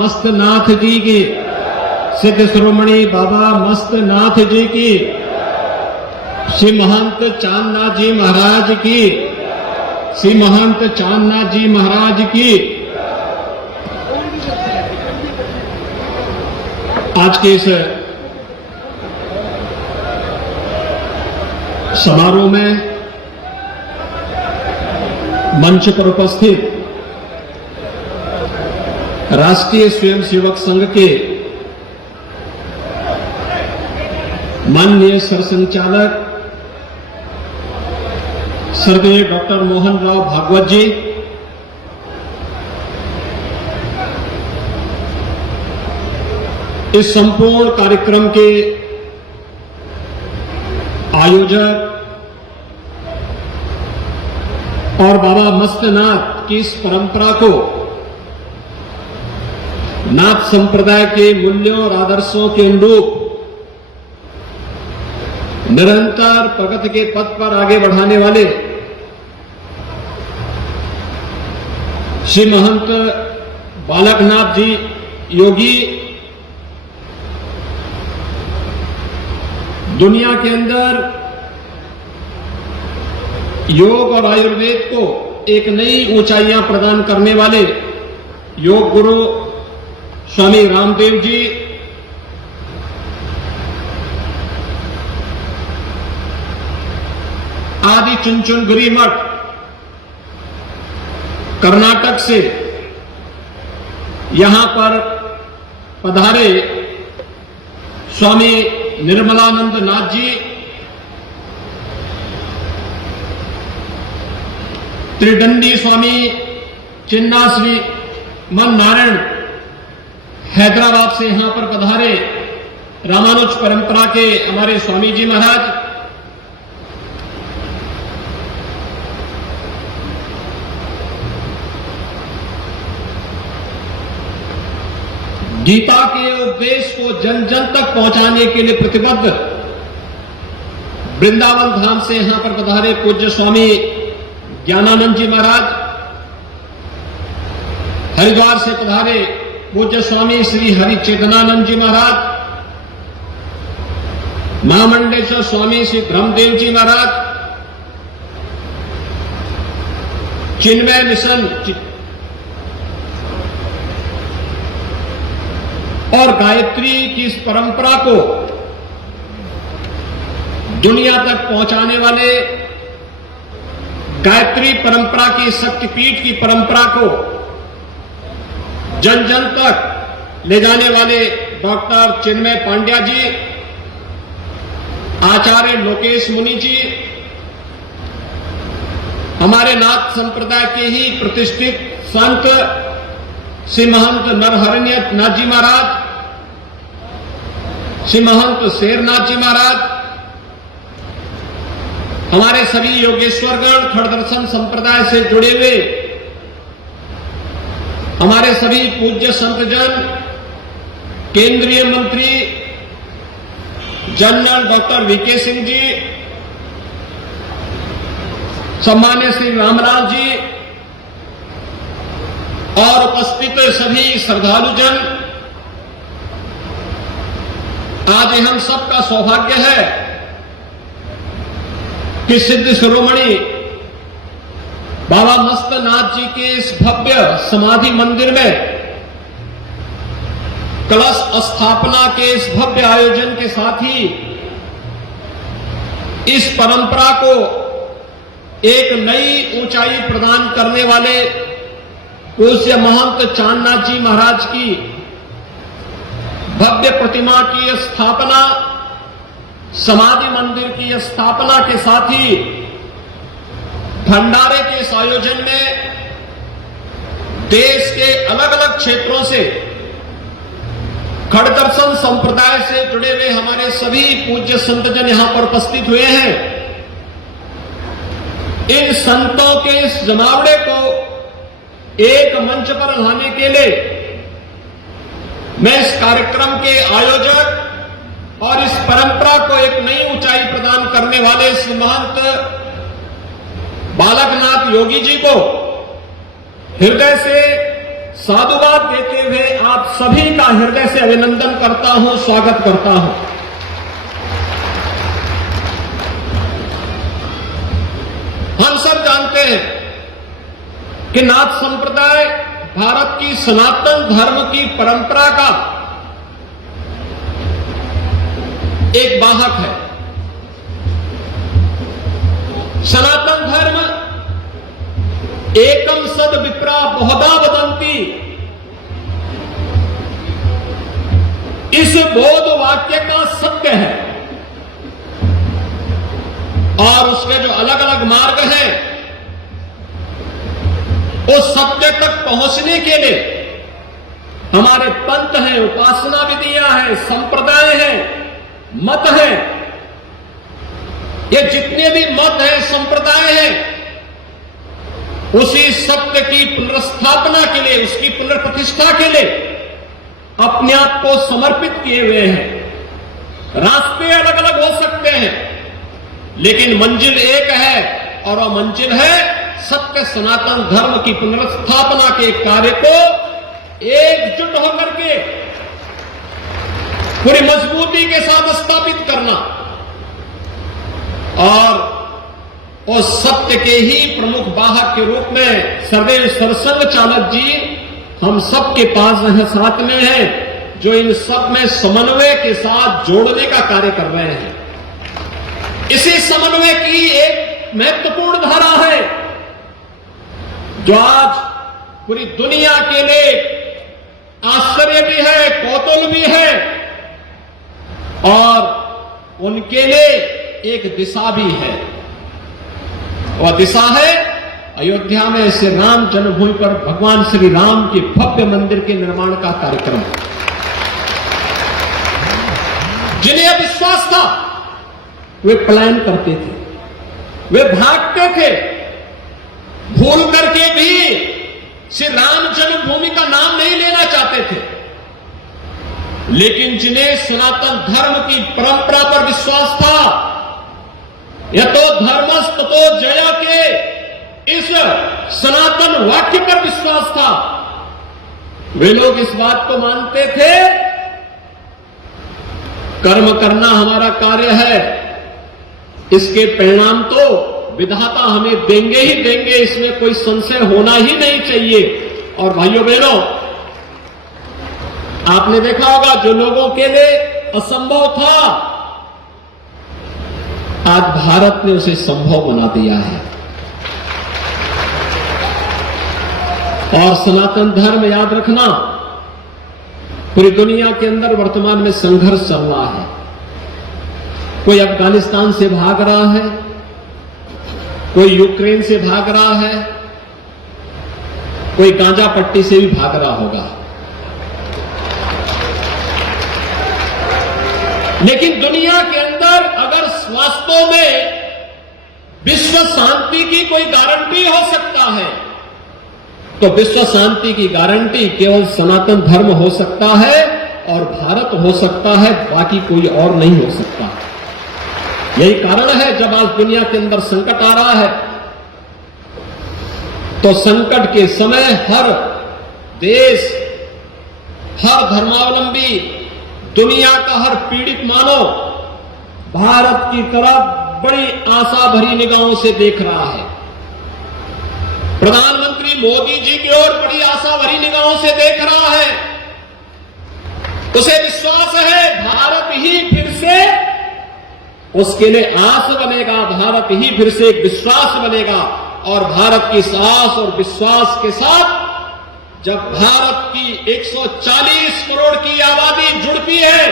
मस्तनाथ जी की, सिद्ध शिरोमणि बाबा मस्तनाथ जी की, श्री महंत चांदनाथ जी महाराज की, श्री महंत चांदनाथ जी महाराज की। आज के इस समारोह में मंच पर उपस्थित राष्ट्रीय स्वयंसेवक संघ के माननीय सरसंचालक श्रद्धेय डॉक्टर मोहन राव भागवत जी, इस संपूर्ण कार्यक्रम के आयोजक और बाबा मस्तनाथ की इस परंपरा को नाथ संप्रदाय के मूल्यों और आदर्शों के अनुरूप निरंतर प्रगति के पथ पर आगे बढ़ाने वाले श्री महंत बालकनाथ जी योगी दुनिया के अंदर योग और आयुर्वेद को एक नई ऊंचाइयां प्रदान करने वाले योग गुरु स्वामी रामदेव जी, आदि चुनचुनगिरी मठ कर्नाटक से यहां पर पधारे स्वामी निर्मलानंद नाथ जी, त्रिदंडी स्वामी चिन्नाश्री मन नारायण हैदराबाद से यहां पर पधारे रामानुज परंपरा के हमारे स्वामी जी महाराज, गीता के उपदेश को जन जन तक पहुंचाने के लिए प्रतिबद्ध वृंदावन धाम से यहां पर पधारे पूज्य स्वामी ज्ञानानंद जी महाराज, हरिद्वार से पधारे पूज्य स्वामी श्री हरि चेतनानंद जी महाराज, महामंडलेश्वर स्वामी श्री ब्रह्मदेव जी महाराज, चिन्मय मिशन और गायत्री की इस परंपरा को दुनिया तक पहुंचाने वाले, गायत्री परंपरा की शक्तिपीठ की परंपरा को जन जन तक ले जाने वाले डॉक्टर चिन्मय पांड्या जी, आचार्य लोकेश मुनि जी, हमारे नाथ संप्रदाय के ही प्रतिष्ठित संत श्री महंत नरहरण्य नाथ जी महाराज, श्री महंत शेरनाथ जी महाराज, हमारे सभी योगेश्वरगण खड़ दर्शन संप्रदाय से जुड़े हुए हमारे सभी पूज्य संतजन, केंद्रीय मंत्री general doctor VK Singh ji, सम्मान्य Shri Ramlal ji और उपस्थित सभी श्रद्धालुजन, आज हम सबका सौभाग्य है कि सिद्ध शिरोमणि बाबा मस्तनाथ जी के इस भव्य समाधि मंदिर में कलश स्थापना के इस भव्य आयोजन के साथ ही इस परंपरा को एक नई ऊंचाई प्रदान करने वाले पूज्य महंत चांदनाथ जी महाराज की भव्य प्रतिमा की स्थापना, समाधि मंदिर की स्थापना के साथ ही भंडारे के इस आयोजन में देश के अलग अलग क्षेत्रों से खड़ दर्शन संप्रदाय से जुड़े हुए हमारे सभी पूज्य संतजन यहां पर उपस्थित हुए हैं। इन संतों के इस जमावड़े को एक मंच पर लाने के लिए मैं इस कार्यक्रम के आयोजक और इस परंपरा को एक नई ऊंचाई प्रदान करने वाले श्री महंत बालकनाथ योगी जी को हृदय से साधुवाद देते हुए आप सभी का हृदय से अभिनंदन करता हूं, स्वागत करता हूं। हम सब जानते हैं कि नाथ संप्रदाय भारत की सनातन धर्म की परंपरा का एक वाहक है। सनातन धर्म एकम सद विप्रा बहुधा वदंती, इस बोध वाक्य का सत्य है और उसके जो अलग अलग मार्ग हैं, उस सत्य तक पहुंचने के लिए हमारे पंथ हैं, उपासना विधियां हैं, संप्रदाय हैं, मत हैं। ये जितने भी मत हैं, संप्रदाय हैं, उसी सत्य की पुनर्स्थापना के लिए, उसकी पुनर्प्रतिष्ठा के लिए अपने आप को समर्पित किए हुए हैं। रास्ते अलग अलग हो सकते हैं, लेकिन मंजिल एक है और वह मंजिल है सत्य सनातन धर्म की पुनर्स्थापना के कार्य को एकजुट होकर के पूरी मजबूती के साथ स्थापित करना। और उस सत्य के ही प्रमुख वाहक के रूप में सदैव सरसंघ चालक जी हम सब के पास साथ में हैं, जो इन सब में समन्वय के साथ जोड़ने का कार्य कर रहे हैं। इसी समन्वय की एक महत्वपूर्ण धारा है जो आज पूरी दुनिया के लिए आश्चर्य भी है, कौतूहल भी है और उनके लिए एक दिशा भी है। वह दिशा है अयोध्या में श्री राम जन्मभूमि पर भगवान श्री राम के भव्य मंदिर के निर्माण का कार्यक्रम। जिन्हें विश्वास था वे प्लान करते थे, वे भागते थे, भूल करके भी श्री राम जन्मभूमि का नाम नहीं लेना चाहते थे। लेकिन जिन्हें सनातन धर्म की परंपरा पर विश्वास था, यतो धर्मस्ततो जया के इस सनातन वाक्य पर विश्वास था, वे लोग इस बात को मानते थे कर्म करना हमारा कार्य है, इसके परिणाम तो विधाता हमें देंगे ही देंगे, इसमें कोई संशय होना ही नहीं चाहिए। और भाइयों बहनों, आपने देखा होगा जो लोगों के लिए असंभव था, आज भारत ने उसे संभव बना दिया है। और सनातन धर्म याद रखना, पूरी दुनिया के अंदर वर्तमान में संघर्ष चल रहा है। कोई अफगानिस्तान से भाग रहा है, कोई यूक्रेन से भाग रहा है, कोई गांजा पट्टी से भी भाग रहा होगा। लेकिन दुनिया के अंदर अगर वास्तव में विश्व शांति की कोई गारंटी हो सकता है, तो विश्व शांति की गारंटी केवल सनातन धर्म हो सकता है और भारत हो सकता है, बाकी कोई और नहीं हो सकता। यही कारण है जब आज दुनिया के अंदर संकट आ रहा है, तो संकट के समय हर देश, हर धर्मावलंबी, दुनिया का हर पीड़ित मानव भारत की तरफ बड़ी आशा भरी निगाहों से देख रहा है। प्रधानमंत्री मोदी जी की ओर बड़ी आशा भरी निगाहों से देख रहा है। उसे विश्वास है भारत ही फिर से उसके लिए आस बनेगा, भारत ही फिर से एक विश्वास बनेगा। और भारत की साहस और विश्वास के साथ जब भारत की 140 करोड़ की आबादी जुड़ती है,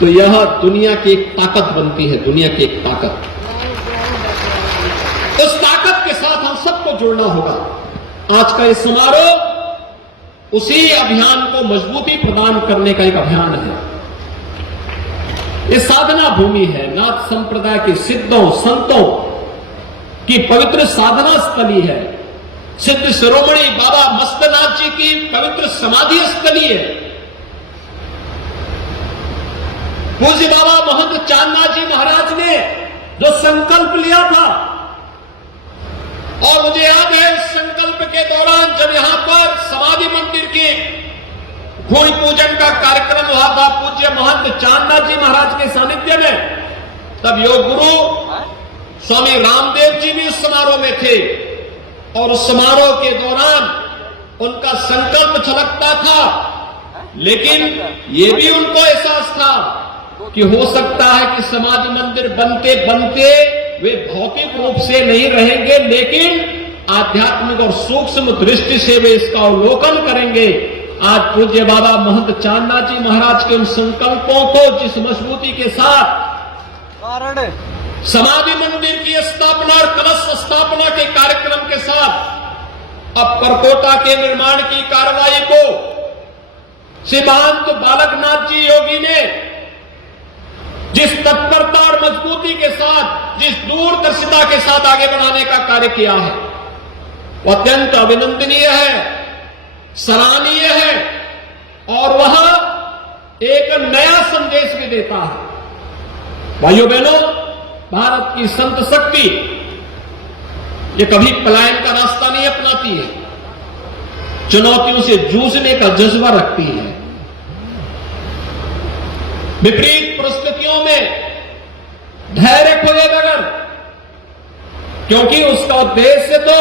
तो यह दुनिया की एक ताकत बनती है, दुनिया की एक ताकत। उस ताकत के साथ हम सबको जुड़ना होगा। आज का ये समारोह उसी अभियान को मजबूती प्रदान करने का एक अभियान है। ये साधना भूमि है, नाथ संप्रदाय के सिद्धों संतों की पवित्र साधना स्थली है। सिद्ध शिरोमणि बाबा मस्तनाथ जी की पवित्र समाधि स्थली है। पूज्य बाबा महंत चांदनाथ जी महाराज ने जो संकल्प लिया था और मुझे याद है इस संकल्प के दौरान जब यहां पर समाधि मंदिर के भूमि पूजन का कार्यक्रम हुआ था पूज्य महंत चांदनाथ जी महाराज के सानिध्य में, तब योग गुरु स्वामी रामदेव जी भी उस समारोह में थे और उस समारोह के दौरान उनका संकल्प छलकता था, लेकिन ये भी उनको एहसास था कि हो सकता है कि समाधि मंदिर बनते बनते वे भौतिक रूप से नहीं रहेंगे, लेकिन आध्यात्मिक और सूक्ष्म दृष्टि से वे इसका अवलोकन करेंगे। आज पूज्य बाबा महंत चांदनाथ जी महाराज के उन संकल्पों को जिस मजबूती के साथ समाधि मंदिर की स्थापना और कलश स्थापना के कार्यक्रम के साथ अब परकोटा के निर्माण की कार्रवाई को श्री महंत बालकनाथ जी योगी ने जिस तत्परता और मजबूती के साथ, जिस दूरदर्शिता के साथ आगे बढ़ाने का कार्य किया है, वह अत्यंत अभिनंदनीय है, सराहनीय है और वह एक नया संदेश भी देता है। भाइयों बहनों, भारत की संत शक्ति ये कभी पलायन का रास्ता नहीं अपनाती है, चुनौतियों से जूझने का जज्बा रखती है। विपरीत परिस्थितियों में धैर्य खोए बगैर, क्योंकि उसका उद्देश्य तो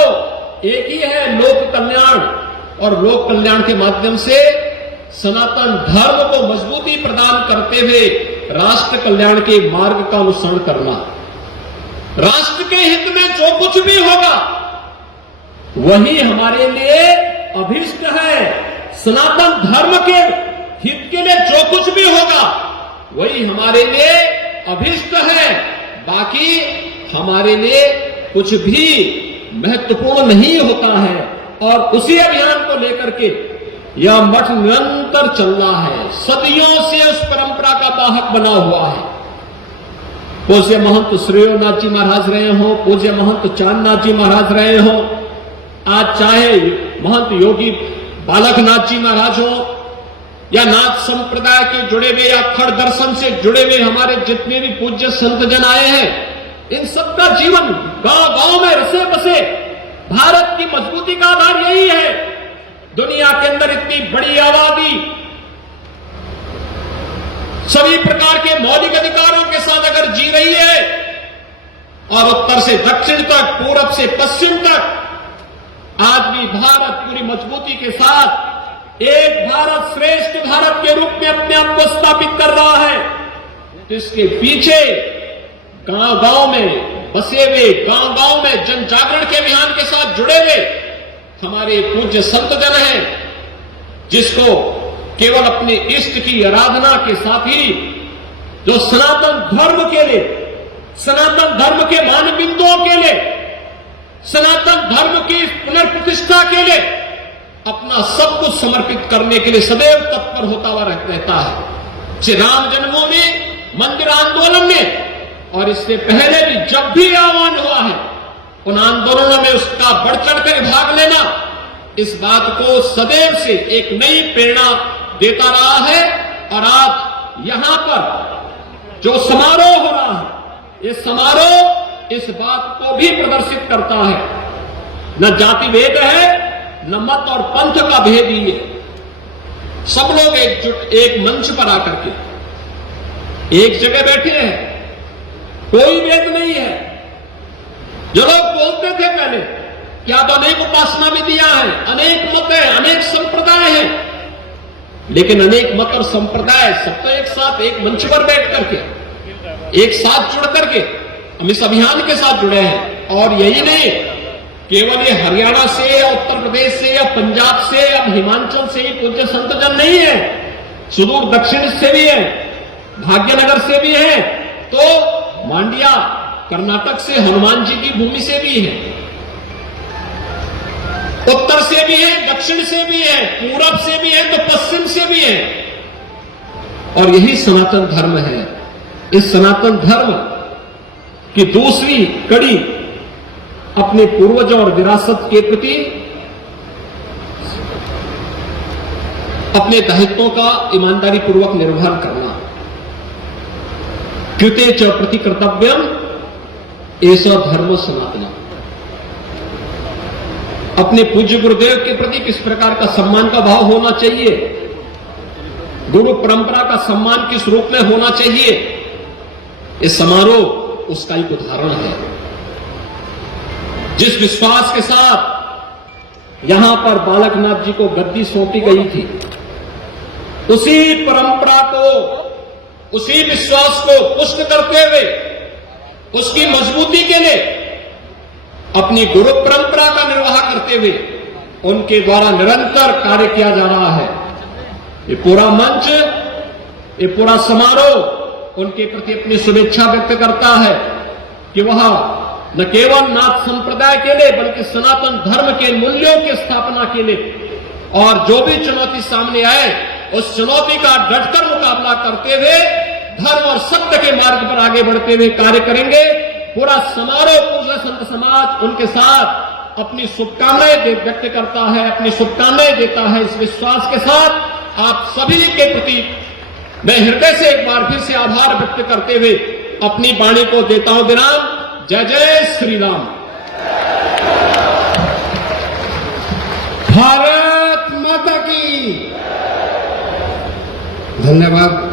एक ही है, लोक कल्याण, और लोक कल्याण के माध्यम से सनातन धर्म को मजबूती प्रदान करते हुए राष्ट्र कल्याण के मार्ग का अनुसरण करना। राष्ट्र के हित में जो कुछ भी होगा वही हमारे लिए अभीष्ट है। सनातन धर्म के हित के लिए जो कुछ भी होगा वही हमारे लिए अभीष्ट है, बाकी हमारे लिए कुछ भी महत्वपूर्ण नहीं होता है। और उसी अभियान को लेकर के यह मठ निरंतर चल रहा है, सदियों से उस परंपरा का वाहक बना हुआ है। पूज्य महंत श्रेयोनाथ जी महाराज रहे हो, पूज्य महंत चांदनाथ जी महाराज रहे हो, आज चाहे महंत योगी बालकनाथ जी महाराज हो या नाथ संप्रदाय के जुड़े हुए या अखंड दर्शन से जुड़े हुए हमारे जितने भी पूज्य संत जन आए हैं, इन सबका जीवन गांव गांव में रसे बसे। भारत की मजबूती का आधार यही है। दुनिया के अंदर इतनी बड़ी आबादी सभी प्रकार के मौलिक अधिकारों के साथ अगर जी रही है और उत्तर से दक्षिण तक, पूरब से पश्चिम तक आज भी भारत पूरी मजबूती के साथ एक भारत श्रेष्ठ भारत के रूप में अपने आप को स्थापित कर रहा है, इसके पीछे गांव गांव में बसे हुए, गांव गांव में जन जागरण के अभियान के साथ जुड़े हुए हमारे पूज्य संत जन हैं, जिसको केवल अपने इष्ट की आराधना के साथ ही जो सनातन धर्म के लिए, सनातन धर्म के मान बिंदुओं के लिए, सनातन धर्म की पुनर्प्रतिष्ठा के लिए अपना सब कुछ समर्पित करने के लिए सदैव तत्पर होता हुआ रहता है। श्री राम जन्मभूमि मंदिर आंदोलन में और इससे पहले भी जब भी आह्वान हुआ है, उन आंदोलनों में उसका बढ़ चढ़कर भाग लेना इस बात को सदैव से एक नई प्रेरणा देता रहा है। और आज यहां पर जो समारोह हो रहा है, ये समारोह इस बात को भी प्रदर्शित करता है। न जाति भेद है, न मत और पंथ का भेद ही है। सब लोग एकजुट एक मंच पर आकर के एक जगह बैठे हैं, कोई भेद नहीं है। जो लोग बोलते थे पहले क्या तो अनेक उपासना विधियां हैं, अनेक मत है, अनेक संप्रदाय हैं, लेकिन अनेक मत और संप्रदाय सब तो एक साथ एक मंच पर बैठ करके एक साथ जुड़ करके हम इस अभियान के साथ जुड़े हैं। और यही नहीं, केवल ये हरियाणा से या उत्तर प्रदेश से या पंजाब से या हिमाचल से ही पूज्य संत जन नहीं है, सुदूर दक्षिण से भी है, भाग्यनगर से भी है, तो मांडिया कर्नाटक से हनुमान जी की भूमि से भी है, उत्तर से भी है, दक्षिण से भी है, पूरब से भी है, तो पश्चिम से भी है। और यही सनातन धर्म है। इस सनातन धर्म की दूसरी कड़ी अपने पूर्वजों और विरासत के प्रति अपने दायित्वों का ईमानदारी पूर्वक निर्वहन करना। कृते च प्रति कर्तव्यम एष धर्मो सनातन। अपने पूज्य गुरुदेव के प्रति किस प्रकार का सम्मान का भाव होना चाहिए, गुरु परंपरा का सम्मान किस रूप में होना चाहिए, ये समारोह उसका एक उदाहरण है। जिस विश्वास के साथ यहां पर बालकनाथ जी को गद्दी सौंपी गई थी, उसी परंपरा को, उसी विश्वास को पुष्ट करते हुए उसकी मजबूती के लिए अपनी गुरु परंपरा का निर्वाह करते हुए उनके द्वारा निरंतर कार्य किया जा रहा है। ये पूरा मंच, ये पूरा समारोह उनके प्रति अपनी शुभेच्छा व्यक्त करता है कि वह न केवल नाथ संप्रदाय के लिए बल्कि सनातन धर्म के मूल्यों की स्थापना के लिए और जो भी चुनौती सामने आए उस चुनौती का डटकर मुकाबला करते हुए धर्म और सत्य के मार्ग पर आगे बढ़ते हुए कार्य करेंगे। पूरा समारोह, पूरा संत समाज उनके साथ अपनी शुभकामनाएं व्यक्त करता है, अपनी शुभकामनाएं देता है। इस विश्वास के साथ आप सभी के प्रति मैं हृदय से एक बार फिर से आभार व्यक्त करते हुए अपनी वाणी को देता हूं विराम। जय जय श्री राम। भारत माता की धन्यवाद।